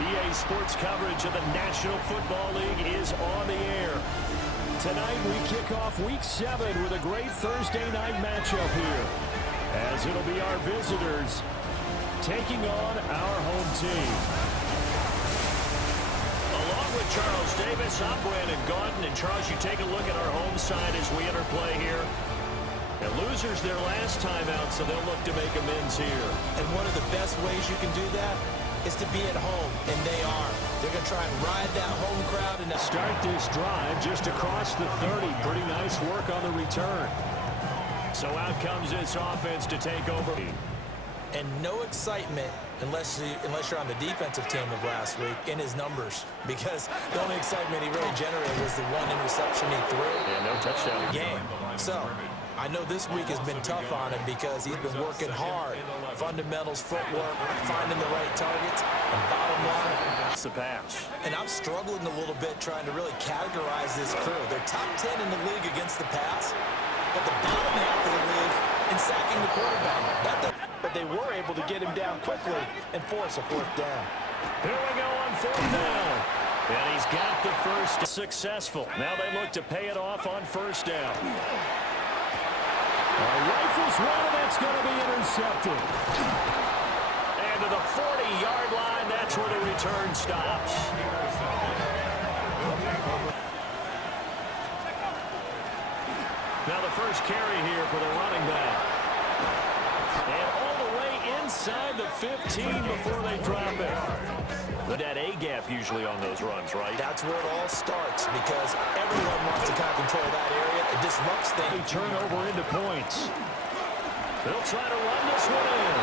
EA Sports coverage of the National Football League is on the air. Tonight we kick off Week 7 with a great Thursday night matchup here, as it'll be our visitors taking on our home team. Along with Charles Davis, I'm Brandon Gaudin. And Charles, you take a look at our home side as we enter play here. And losers their last time out, so they'll look to make amends here. And one of the best ways you can do that is to be at home, and they are. They're going to try and ride that home crowd. And start this drive just across the 30. Pretty nice work on the return. So out comes this offense to take over. And no excitement unless you're on the defensive team of last week in his numbers, because the only excitement he really generated was the one interception he threw. Yeah, no touchdown game. So I know this week has been tough on him because he's been working hard. Fundamentals, footwork, finding the right targets, and bottom line, it's the pass. And I'm struggling a little bit trying to really categorize this crew. They're top 10 in the league against the pass, but the bottom half of the league in sacking the quarterback. But they were able to get him down quickly and force a fourth down. Here we go on fourth down. And he's got the first successful. Now they look to pay it off on first down. Rifles one, and that's going to be intercepted. And to the 40-yard line, that's where the return stops. Now the first carry here for the running back. And all the way inside the 15 before they drop it. But that A-gap usually on those runs, right? That's where it all starts, because everyone wants to kind of control that area. It disrupts things. They turn over into points. They'll try to run this one in.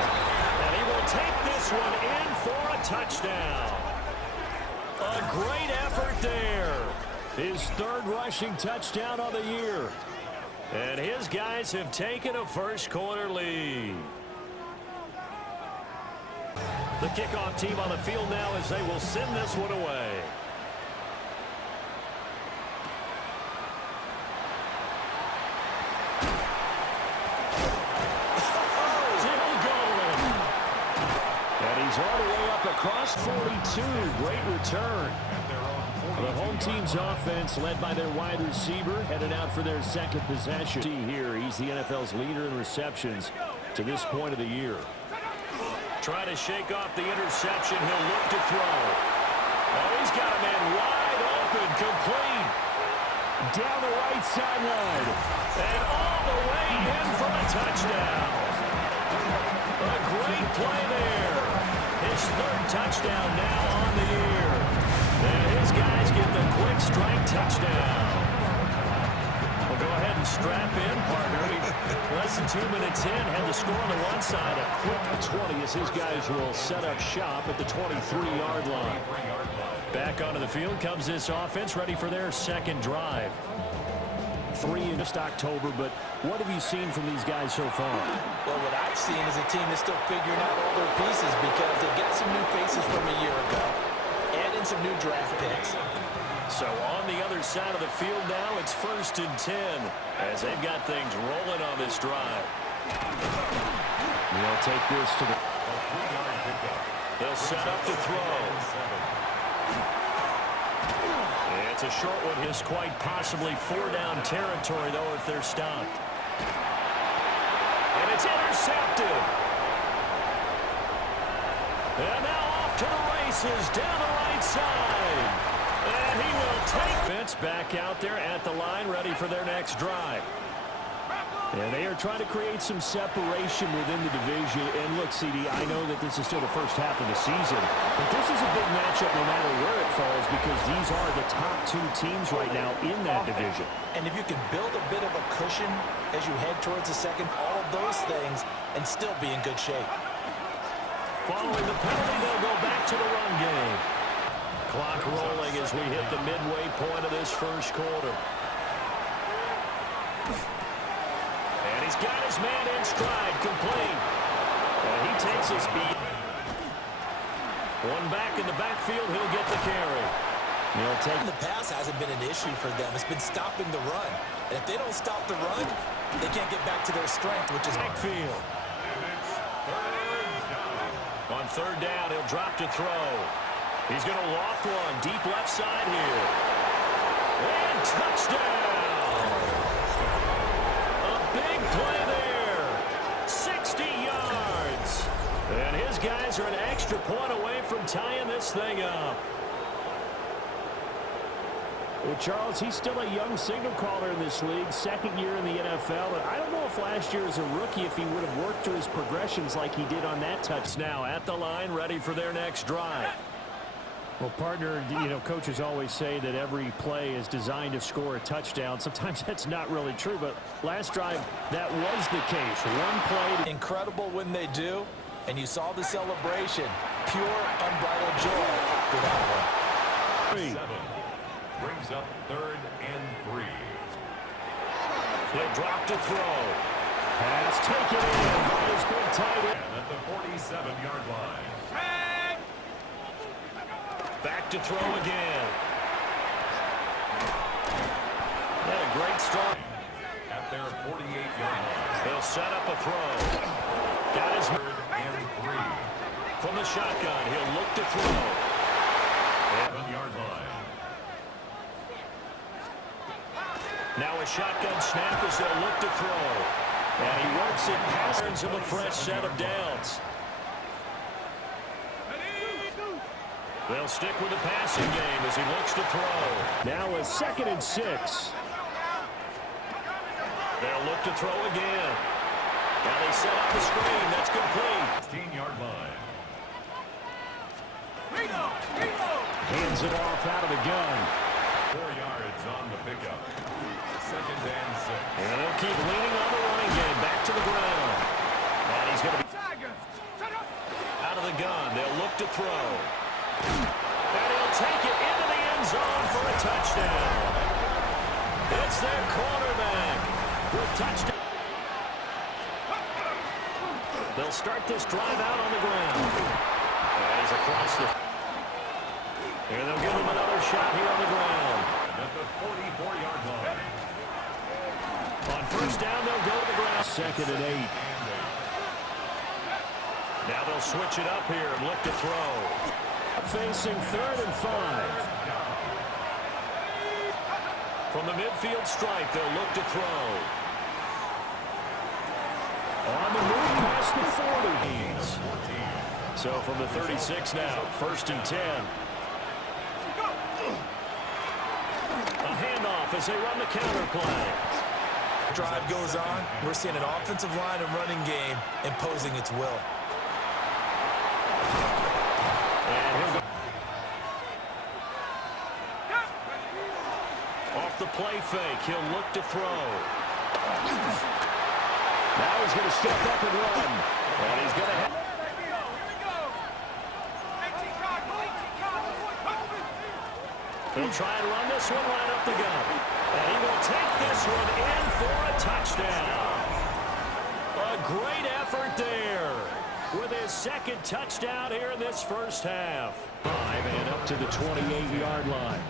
And he will take this one in for a touchdown. A great effort there. His third rushing touchdown of the year. And his guys have taken a first-quarter lead. The kickoff team on the field now as they will send this one away. Still going. And he's all the way up across 42. Great return. The home team's offense, led by their wide receiver, headed out for their second possession. Here, he's the NFL's leader in receptions to this point of the year. Trying to shake off the interception. He'll look to throw. Oh, he's got a man wide open, complete. Down the right sideline. And all the way in for a touchdown. A great play there. His third touchdown now on the year. And his guys get the quick strike touchdown. We'll go ahead and strap in, partner. Less than 2 minutes in, had the score on the one side, a quick 20 as his guys will set up shop at the 23-yard line. Back onto the field comes this offense, ready for their second drive. 3 in just October, but what have you seen from these guys so far? Well, what I've seen is a team that's still figuring out all their pieces, because they got some new faces from a year ago, add in some new draft picks. So on the other side of the field now, it's 1st and 10 as they've got things rolling on this drive. They'll take this to the... They'll set up to throw. It's a short one. It's quite possibly 4-down territory, though, if they're stopped. And it's intercepted. And now off to the races down the right side. And he will take Vince back out there at the line, ready for their next drive. And they are trying to create some separation within the division. And look, CD, I know that this is still the first half of the season, but this is a big matchup no matter where it falls, because these are the top 2 teams right now in that division. And if you can build a bit of a cushion as you head towards the second, all of those things, and still be in good shape. Following the penalty, they'll go back to the run game. Clock rolling as we hit the midway point of this first quarter. And he's got his man in stride, complete. And he takes his beat. One back in the backfield, he'll get the carry. He'll take the pass hasn't been an issue for them. It's been stopping the run. And if they don't stop the run, they can't get back to their strength, which is backfield. On 3rd down, he'll drop to throw. He's going to loft one deep left side here. And touchdown! A big play there. 60 yards. And his guys are an extra point away from tying this thing up. Well, Charles, he's still a young signal caller in this league, second year in the NFL. And I don't know if last year as a rookie, if he would have worked through his progressions like he did on that touch. Now at the line, ready for their next drive. Well, partner, you know, coaches always say that every play is designed to score a touchdown. Sometimes that's not really true, but last drive, that was the case. One play. Incredible when they do, and you saw the celebration. Pure, unbridled joy for that one. 7 brings up 3rd and 3. They drop to throw. Pass taken in by his big tight end. At the 47-yard line. Back to throw again. What a great start. At their 48-yard line. He'll set up a throw. Got his 3rd and 3. from the shotgun. He'll look to throw. 7-yard line. Now a shotgun snap as they'll look to throw. And he works it past him a fresh set of downs. They'll stick with the passing game as he looks to throw. Now a 2nd and 6. They'll look to throw again. Now they set up the screen. That's complete. 16-yard line. Hands it off out of the gun. 4 yards on the pickup. 2nd and 6. And they'll keep leaning on the running game. Back to the ground. And he's going to be out of the gun. They'll look to throw. And he'll take it into the end zone for a touchdown. It's their quarterback with touchdown. They'll start this drive out on the ground. And he's across the... And they'll give him another shot here on the ground. At the 44-yard line. On first down, they'll go to the ground. 2nd and 8. Now they'll switch it up here and look to throw. Facing 3rd and 5. From the midfield stripe, they'll look to throw. On the move past the 40s. So from the 36 now, 1st and 10. A handoff as they run the counter play. Drive goes on. We're seeing an offensive line and running game imposing its will. And he'll go. Off the play fake, he'll look to throw. Now he's going to step up and run. And he's going to... He'll try and run this one right up the gut. And he will take this one in for a touchdown. A great effort there with his 2nd touchdown here in this first half. 5 and up to the 28-yard line.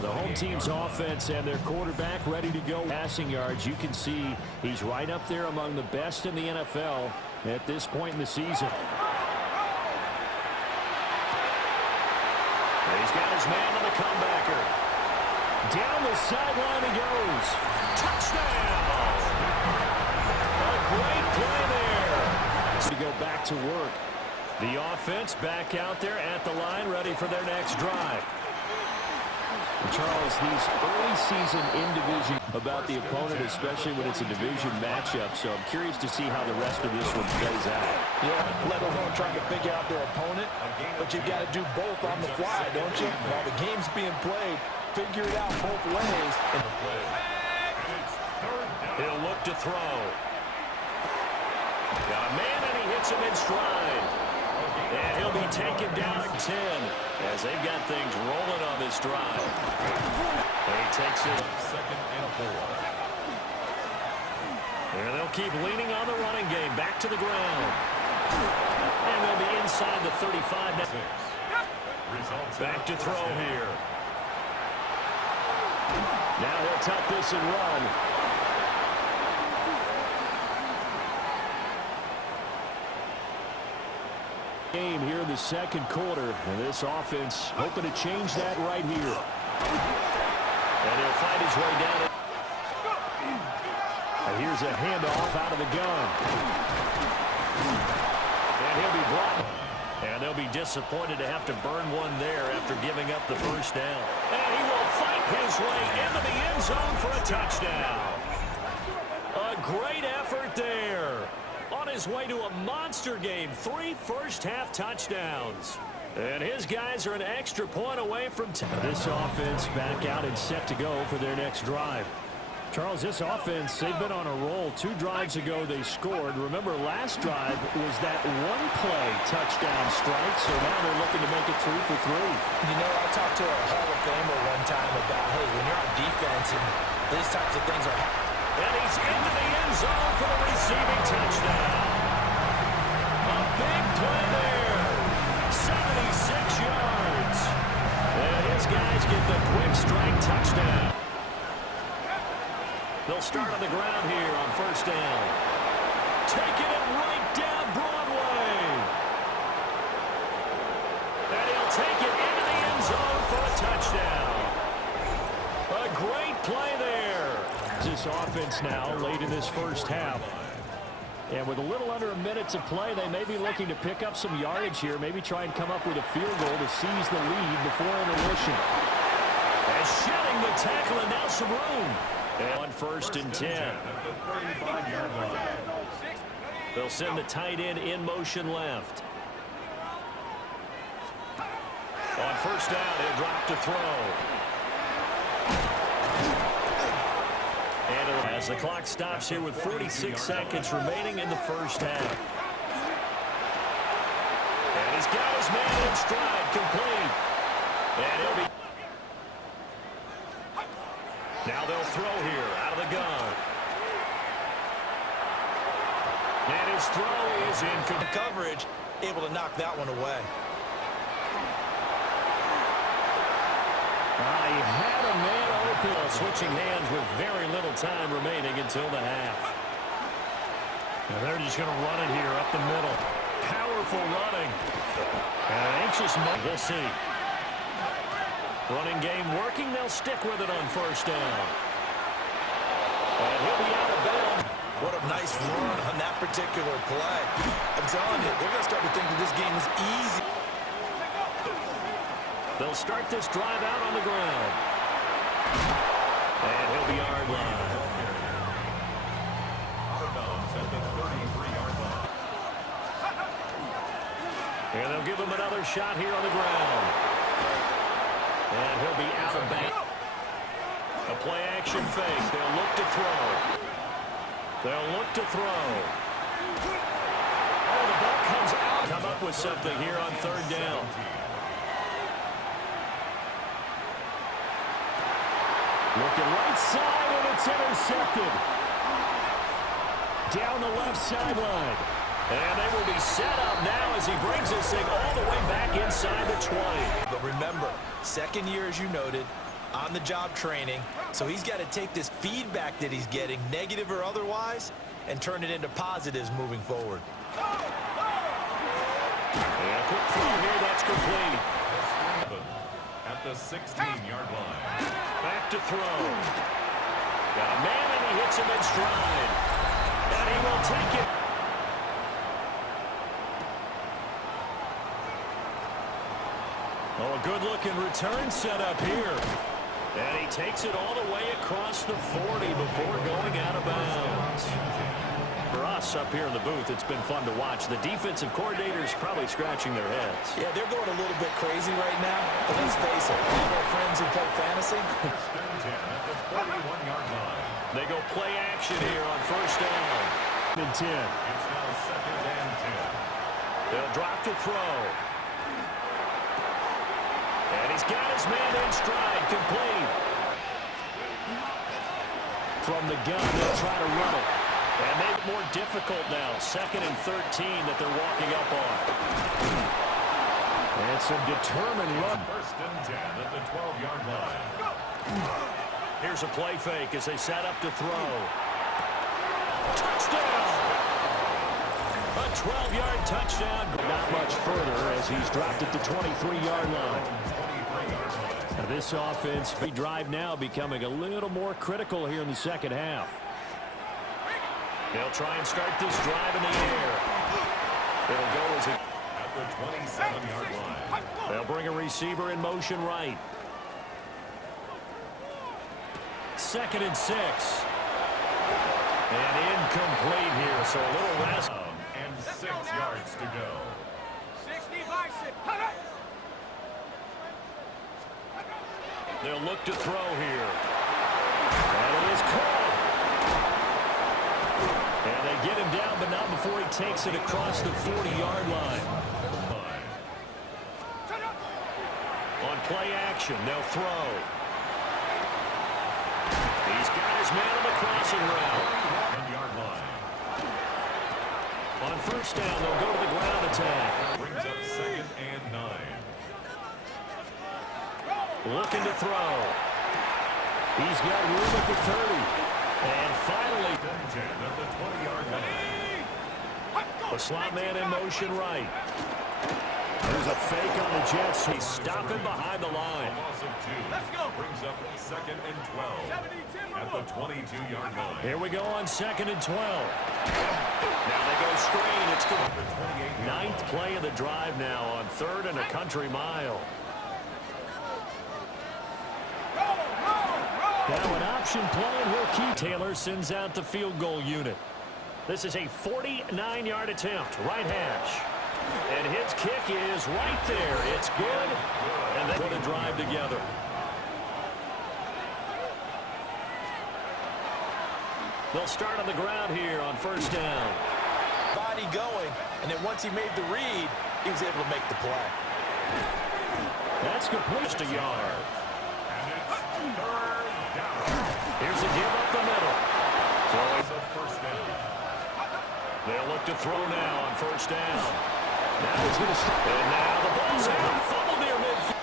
The home team's offense and their quarterback ready to go. Passing yards, you can see he's right up there among the best in the NFL at this point in the season. And he's got his man on the comebacker. Down the sideline he goes. Touchdown! A great play there. To go back to work. The offense back out there at the line, ready for their next drive. Charles, these early season in division about the opponent, especially when it's a division matchup. So I'm curious to see how the rest of this one plays out. Yeah, let alone trying to figure out their opponent. But you've got to do both on the fly, don't you? While the game's being played, figure it out both ways. He'll look to throw. Got a man, and he hits him in stride. And he'll be taken down at 10 as they've got things rolling on this drive. And he takes it. 2nd and 4. And they'll keep leaning on the running game. Back to the ground. And they'll be inside the 35. Back to throw here. Now he'll tuck this and run. Game here in the the second quarter, and this offense hoping to change that right here. And he'll find his way down it. And here's a handoff out of the gun. And he'll be brought. And they'll be disappointed to have to burn one there after giving up the first down. And he will fight his way into the end zone for a touchdown. A great effort there. On his way to a monster game, 3 first-half touchdowns. And his guys are an extra point away from this offense back out and set to go for their next drive. Charles, this offense, they've been on a roll. 2 drives ago, they scored. Remember, last drive was that one-play touchdown strike, so now they're looking to make it 3 for 3. You know, I talked to a Hall of Famer one time about, hey, when you're on defense and these types of things are happening. And he's into the end zone for the receiving touchdown. A big play there. 76 yards. And his guys get the quick strike touchdown. They'll start on the ground here on first down. Taking it right down Broadway. And he'll take it into the end zone for a touchdown. A great play there. This offense now late in this first half. And with a little under a minute to play, they may be looking to pick up some yardage here, maybe try and come up with a field goal to seize the lead before intermission. And shedding the tackle, and now some room. And on first and 10. They'll send the tight end in motion left. On first down, he'll drop to throw. And as the clock stops here with 46 seconds remaining in the first half. And he's got his man in stride, complete. And he'll be... Now they'll throw here out of the gun. And his throw is in coverage, able to knock that one away. He had a man open. Switching hands with very little time remaining until the half. And they're just going to run it here up the middle. Powerful running. And an anxious moment. We'll see. Running game working. They'll stick with it on first down. And he'll be out of bounds. What a nice run on that particular play. I'm telling you, they're going to start to think that this game is easy. They'll start this drive out on the ground. And he'll be yard line. And they'll give him another shot here on the ground. And he'll be out of bounds. A play action fake. They'll look to throw. They'll look to throw. Oh, the ball comes out. Come up with something here on third down. Looking right side, and it's intercepted. Down the left sideline. And they will be set up now as he brings this thing all the way back inside the 20. But remember, second year, as you noted, on-the-job training. So he's got to take this feedback that he's getting, negative or otherwise, and turn it into positives moving forward. And a quick throw here, that's complete. At the 16-yard line. Back to throw. Got a man, and he hits him in stride. And he will take it. Oh, a good-looking return set up here. And he takes it all the way across the 40 before going out of bounds. For us up here in the booth, it's been fun to watch. The defensive coordinators probably scratching their heads. Yeah, they're going a little bit crazy right now. But let's face it, all of our friends who play fantasy. They go play action here on first down. And 10. It's now second and 10. They'll drop to throw. And he's got his man in stride, complete. From the gun, they'll try to run it. And make it more difficult now. Second and 13 that they're walking up on. And some determined run. First and 10 at the 12-yard line. Here's a play fake as they set up to throw. Touchdown! A 12-yard touchdown. Not much further as he's dropped at the 23-yard line. Now this offense, big drive now, becoming a little more critical here in the second half. They'll try and start this drive in the air. It'll go as it At the 27-yard line. They'll bring a receiver in motion right. 2nd and 6. And incomplete here, so a little rest. And 6 yards to go. 65. They'll look to throw here. And it is caught. And they get him down, but not before he takes it across the 40-yard line. On play action, they'll throw. He's got his man on the crossing route. 1-yard line. On first down, they'll go to the ground attack. Brings up 2nd and 9. Looking to throw. He's got room at the 30. And finally, 10 at the 20-yard line. the slot man in motion right. There's a fake on the Jets. He's stopping behind the line. A loss of 2. Let's go. Brings up 2nd and 12. At the 22-yard line. Here we go on 2nd and 12. Now they go screen. It's good. The 28-yard Ninth line. play of the drive now on 3rd and a country mile. Now an option play, and will keep. Taylor sends out the field goal unit. This is a 49-yard attempt, right hash. And his kick is right there. It's good. And they put a drive together. They'll start on the ground here on first down. Body going, and then once he made the read, he was able to make the play. That's complete. Just a yard. And it's 3rd down. Here's a give up the middle. So It's a first down. they'll look to throw now on first down. Now he's going to stop. And now the ball's out. Fumble near midfield.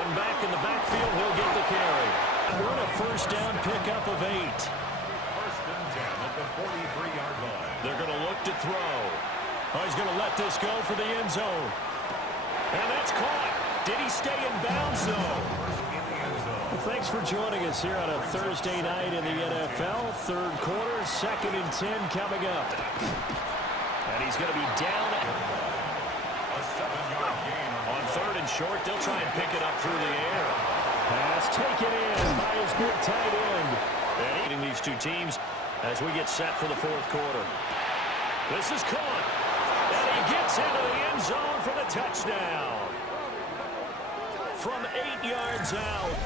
One back in the backfield. He'll get the carry. We're a first down pickup of 8. 1st and 10 at the 43-yard line. They're going to look to throw. Oh, he's going to let this go for the end zone. And that's caught. Did he stay in bounds, though? In the end zone. Well, thanks for joining us here on a Thursday night in the NFL. 3rd quarter, 2nd and 10 coming up. And he's going to be down A 7-yard gain on 3rd and short. They'll try and pick it up through the air. Pass taken in by his big tight end. And eating these two teams as we get set for the 4th quarter. This is caught. And he gets into the end zone for the touchdown. From 8 yards out.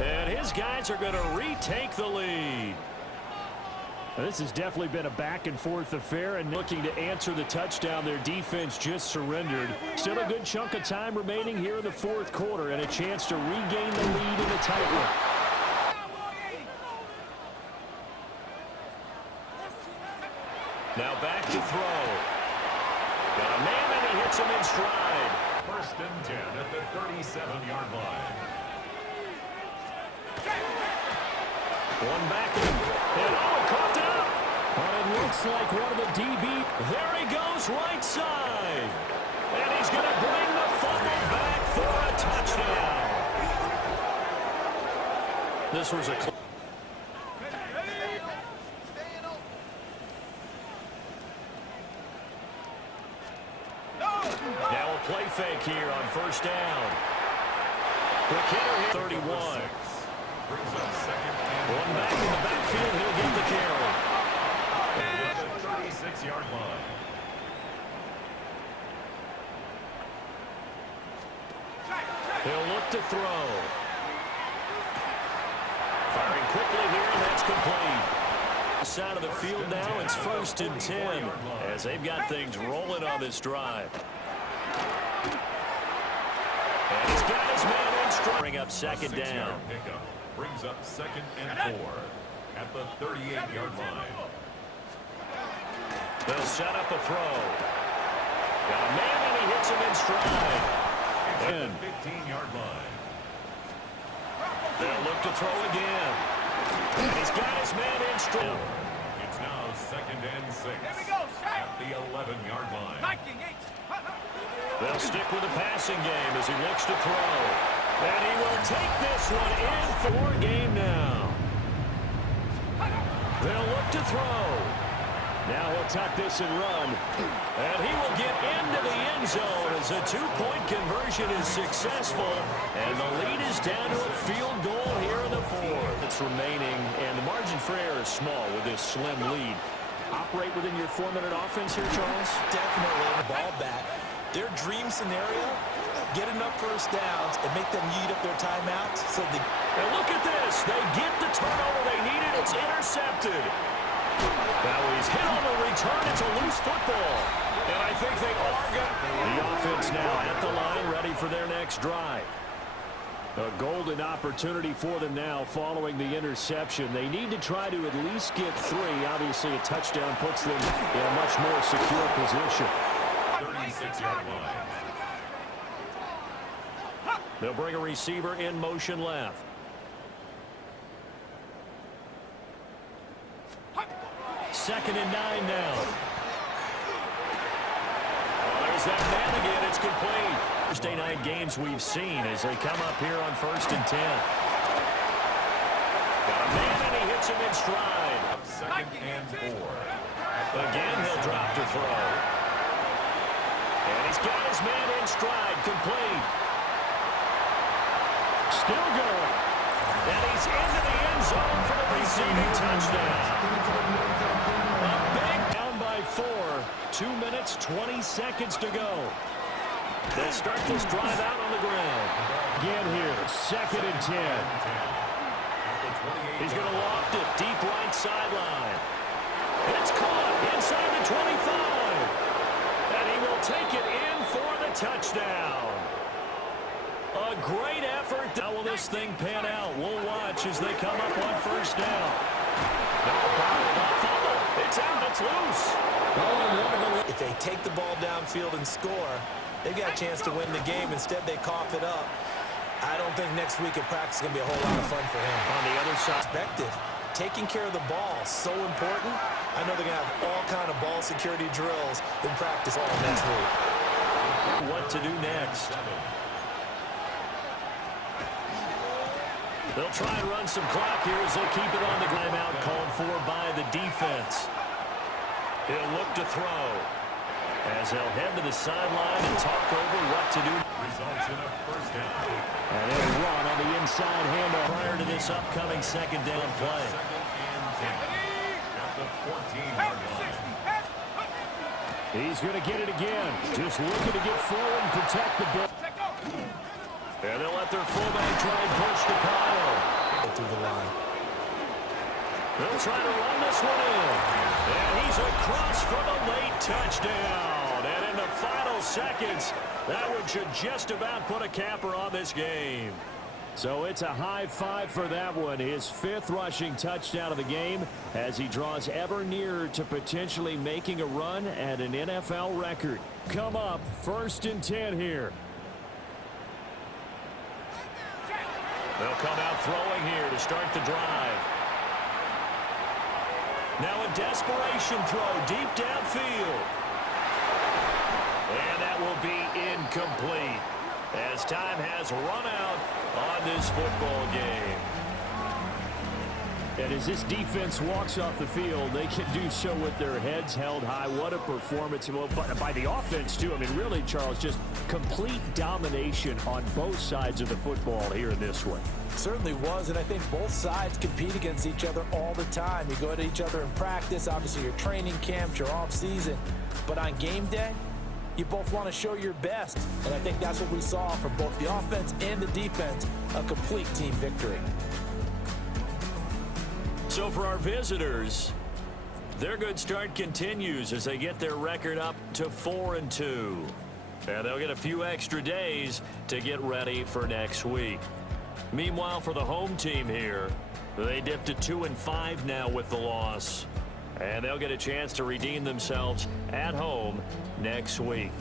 And his guys are going to retake the lead. This has definitely been a back-and-forth affair, and looking to answer the touchdown, their defense just surrendered. Still a good chunk of time remaining here in the 4th quarter, and a chance to regain the lead in a tight one. Now back to throw. Got a man, and he hits him in stride. 1st and 10 at the 37-yard line. One back, and coughed it up. But it looks like one of the DB. There he goes, right side. And he's going to bring the fumble back for a touchdown. This was a... Now a play fake here on first down. Quick hitter here, 31. Brings up 2nd and One back in the backfield, he'll get the carry. at the 36-yard line. He'll look to throw. Firing quickly here, and that's complete. Side of the field now, it's 1st and 10 as they've got things rolling on this drive. And he's got his man in strong. Bring up 2nd down. Pickup brings up 2nd and 4 at the 38-yard line. They'll set up a throw. Got a man, and he hits him in stride. At And the 15-yard line. they'll look to throw again. And he's got his man in stride. It's now second and 6. Here we go, set. At the 11-yard line. Viking 8. They'll stick with the passing game as he looks to throw. And he will take this one in for game now. They'll look to throw. Now he'll tuck this and run. And he will get into the end zone as a two-point conversion is successful. And the lead is down to a field goal here in the fourth. It's remaining, and the margin for error is small with this slim lead. Operate within your 4-minute offense here, Charles? Definitely the ball back. Their dream scenario, get enough first downs and make them eat up their timeouts. So they... And look at this. They get the turnover they needed. It's intercepted. Now he's hit on the return. It's a loose football. And I think they are going. The offense now at the line, ready for their next drive. A golden opportunity for them now following the interception. They need to try to at least get 3. Obviously, a touchdown puts them in a much more secure position. 36-yard line. They'll bring a receiver in motion left. Second and 9 now. There's that man again. It's complete. Thursday night games we've seen as they come up here on 1st and 10. Got a man and he hits him in stride. Second and 4. Again, he'll drop to throw. And he's got his man in stride, complete. Still going. And he's into the end zone for the receiving touchdown. A big down by 4. 2 minutes, 20 seconds to go. They'll start this drive out on the ground. Again here, 2nd and 10. He's going to loft it deep right sideline. It's caught inside the 25. And he will take it in for the touchdown. A great effort. How will this thing pan out? We'll watch as they come up on 1st down. It's out. It's loose. If they take the ball downfield and score, they've got a chance to win the game. Instead, they cough it up. I don't think next week at practice is going to be a whole lot of fun for him. On the other side. Perspective. Taking care of the ball is so important. I know they're going to have all kind of ball security drills in practice all next week. What to do next? They'll try and run some clock here as they keep it on the timeout called for by the defense. He'll look to throw as they'll head to the sideline and talk over what to do. Results in a first down. And they'll run on the inside handoff prior to this upcoming 2nd down play. Second and 10. At the 14-yard line. He's going to get it again. Just looking to get forward and protect the ball. And they'll let their fullback try and push the pile. Through the line. They'll try to run this one in. And he's across for the late touchdown. And in the final seconds, that one should just about put a capper on this game. So it's a high 5 for that one. His 5th rushing touchdown of the game as he draws ever nearer to potentially making a run at an NFL record. Come up, 1st and 10 here. They'll come out throwing here to start the drive. Now a desperation throw deep downfield. And that will be incomplete as time has run out on this football game. And as this defense walks off the field, they can do so with their heads held high. What a performance by the offense, too. I mean, really, Charles, just complete domination on both sides of the football here in this one. Certainly was, and I think both sides compete against each other all the time. You go to each other in practice, obviously your training camps, your off-season. But on game day, you both want to show your best. And I think that's what we saw from both the offense and the defense, a complete team victory. So for our visitors, their good start continues as they get their record up to 4-2. And they'll get a few extra days to get ready for next week. Meanwhile, for the home team here, they dipped to 2-5 now with the loss. And they'll get a chance to redeem themselves at home next week.